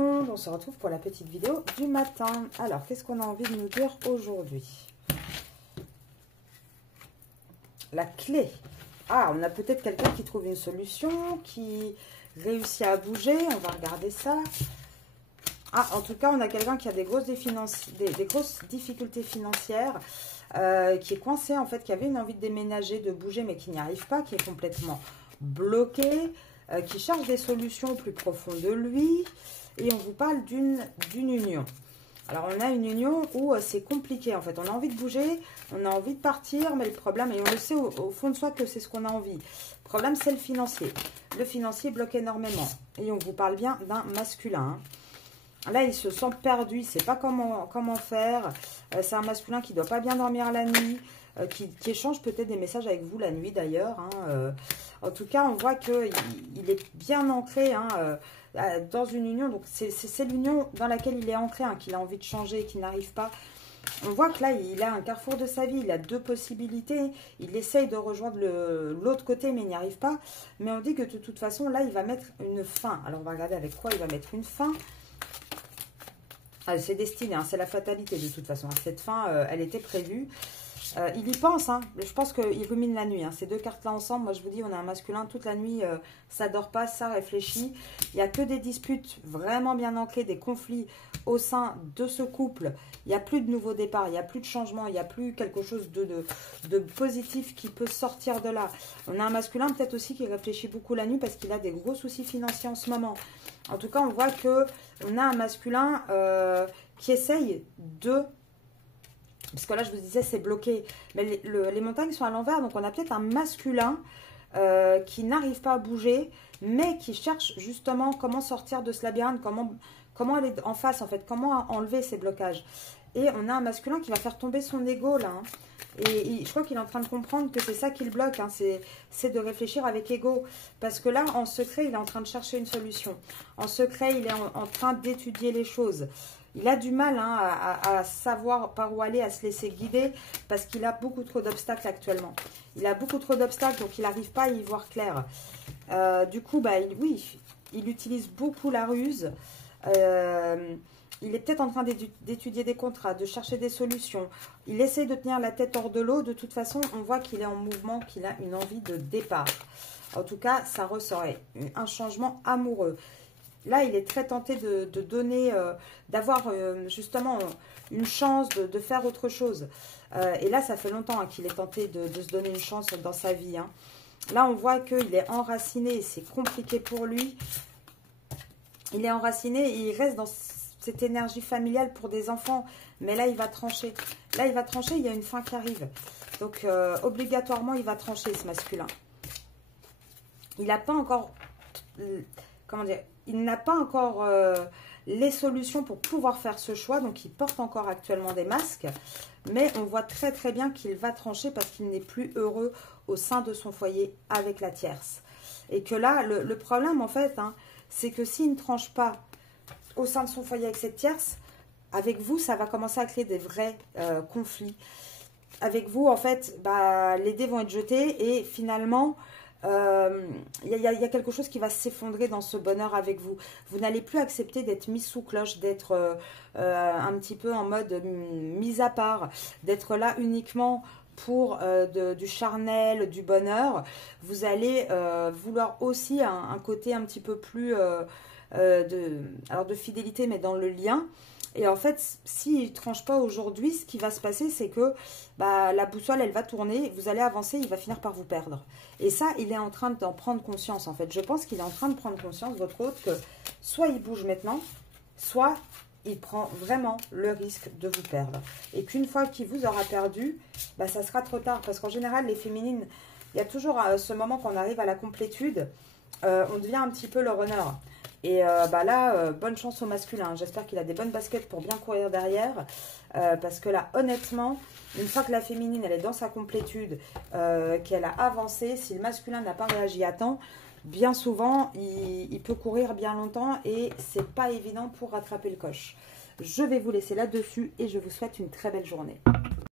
monde, on se retrouve pour la petite vidéo du matin. Alors, qu'est-ce qu'on a envie de nous dire aujourd'hui? La clé. Ah, on a peut-être quelqu'un qui trouve une solution, qui réussit à bouger. On va regarder ça. Ah, en tout cas, on a quelqu'un qui a des grosses difficultés financières, qui est coincé, en fait, qui avait une envie de déménager, de bouger, mais qui n'y arrive pas, qui est complètement bloqué, qui cherche des solutions plus profondes de lui. Et on vous parle d'une union. Alors, on a une union où c'est compliqué, en fait. On a envie de bouger, on a envie de partir, mais le problème, et on le sait au fond de soi que c'est ce qu'on a envie. Le problème, c'est le financier. Le financier bloque énormément. Et on vous parle bien d'un masculin. Là, il se sent perdu, il ne sait pas comment faire. C'est un masculin qui ne doit pas bien dormir la nuit, qui échange peut-être des messages avec vous la nuit d'ailleurs. En tout cas, on voit qu'il est bien ancré dans une union. Donc, c'est l'union dans laquelle il est ancré, qu'il a envie de changer, qu'il n'arrive pas. On voit que là, il a un carrefour de sa vie, il a deux possibilités. Il essaye de rejoindre l'autre côté, mais il n'y arrive pas. Mais on dit que de toute façon, là, il va mettre une fin. Alors, on va regarder avec quoi il va mettre une fin. C'est destiné, c'est la fatalité de toute façon. Cette fin, elle était prévue. Il y pense, je pense qu'il rumine la nuit. Ces deux cartes-là ensemble, moi je vous dis, on a un masculin toute la nuit, ça dort pas, ça réfléchit. Il n'y a que des disputes vraiment bien ancrées, des conflits au sein de ce couple. Il n'y a plus de nouveau départ, il n'y a plus de changement, il n'y a plus quelque chose de positif qui peut sortir de là. On a un masculin peut-être aussi qui réfléchit beaucoup la nuit parce qu'il a des gros soucis financiers en ce moment. En tout cas, on voit qu'on a un masculin qui essaye de... Parce que là, je vous disais, c'est bloqué. Mais les montagnes sont à l'envers. Donc, on a peut-être un masculin qui n'arrive pas à bouger, mais qui cherche justement comment sortir de ce labyrinthe, comment aller en face, en fait, comment enlever ces blocages. Et on a un masculin qui va faire tomber son ego, là. Et je crois qu'il est en train de comprendre que c'est ça qui le bloque. C'est de réfléchir avec ego. Parce que là, en secret, il est en train de chercher une solution. En secret, il est en train d'étudier les choses. Il a du mal à savoir par où aller, à se laisser guider, parce qu'il a beaucoup trop d'obstacles actuellement. Il a beaucoup trop d'obstacles, donc il n'arrive pas à y voir clair. Du coup, il utilise beaucoup la ruse. Il est peut-être en train d'étudier des contrats, de chercher des solutions. Il essaie de tenir la tête hors de l'eau. De toute façon, on voit qu'il est en mouvement, qu'il a une envie de départ. En tout cas, ça ressortait un changement amoureux. Là, il est très tenté de donner, d'avoir justement une chance de faire autre chose. Et là, ça fait longtemps qu'il est tenté de se donner une chance dans sa vie. Là, on voit qu'il est enraciné et c'est compliqué pour lui. Il est enraciné et il reste dans cette énergie familiale pour des enfants. Mais là, il va trancher. Là, il va trancher, il y a une fin qui arrive. Donc, obligatoirement, il va trancher, ce masculin. Il n'a pas encore... comment dire, il n'a pas encore les solutions pour pouvoir faire ce choix. Donc, il porte encore actuellement des masques. Mais on voit très très bien qu'il va trancher parce qu'il n'est plus heureux au sein de son foyer avec la tierce. Et que là, le problème en fait, c'est que s'il ne tranche pas au sein de son foyer avec cette tierce, avec vous, ça va commencer à créer des vrais conflits. Avec vous, en fait, les dés vont être jetés et finalement... il y a quelque chose qui va s'effondrer dans ce bonheur avec vous. Vous n'allez plus accepter d'être mis sous cloche, d'être un petit peu en mode mis à part, d'être là uniquement pour du charnel, du bonheur. Vous allez vouloir aussi un côté un petit peu plus de fidélité, mais dans le lien. Et en fait, s'il ne tranche pas aujourd'hui, ce qui va se passer, c'est que la boussole, elle va tourner, vous allez avancer, il va finir par vous perdre. Et ça, il est en train d'en prendre conscience, en fait. Je pense qu'il est en train de prendre conscience, votre hôte, que soit il bouge maintenant, soit il prend vraiment le risque de vous perdre. Et qu'une fois qu'il vous aura perdu, ça sera trop tard. Parce qu'en général, les féminines, il y a toujours ce moment qu'on arrive à la complétude, on devient un petit peu le runner. Et là, bonne chance au masculin. J'espère qu'il a des bonnes baskets pour bien courir derrière. Parce que là, honnêtement, une fois que la féminine, elle est dans sa complétude, qu'elle a avancé, si le masculin n'a pas réagi à temps, bien souvent, il peut courir bien longtemps et c'est pas évident pour rattraper le coche. Je vais vous laisser là-dessus et je vous souhaite une très belle journée.